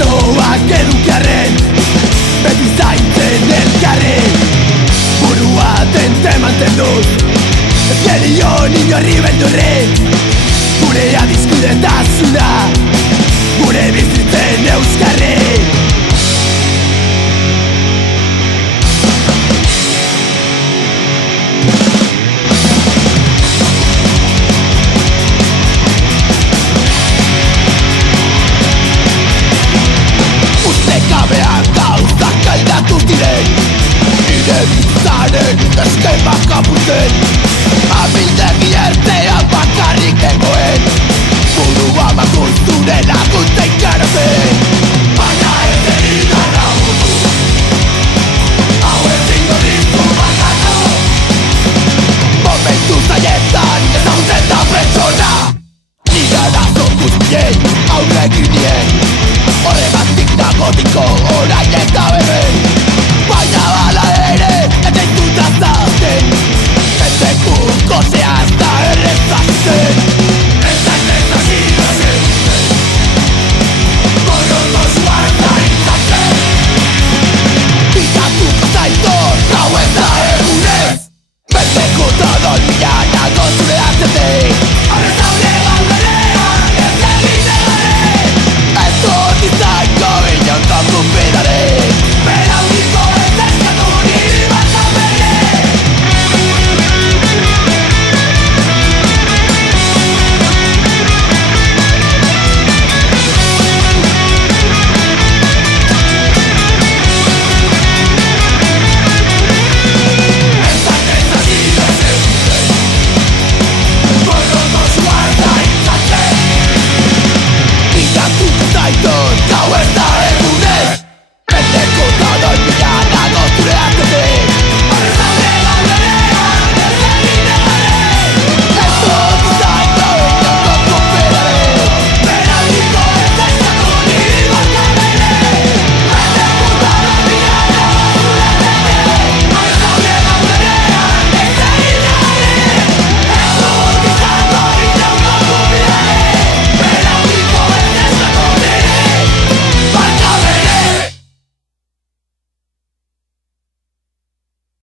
arazoak edukiarren, beti zaintzen elkarren. Burua tente mantenduz, ez genion inorri beldurren. Gure adiskidetasuna, gure bizitzen euskarren. Gabean gauzak aldatu ziren, nire bizitzaren eskemak kaputzen. Amildegi ertean bakarrik nengoen, burua makurturen laguntzen garatzen.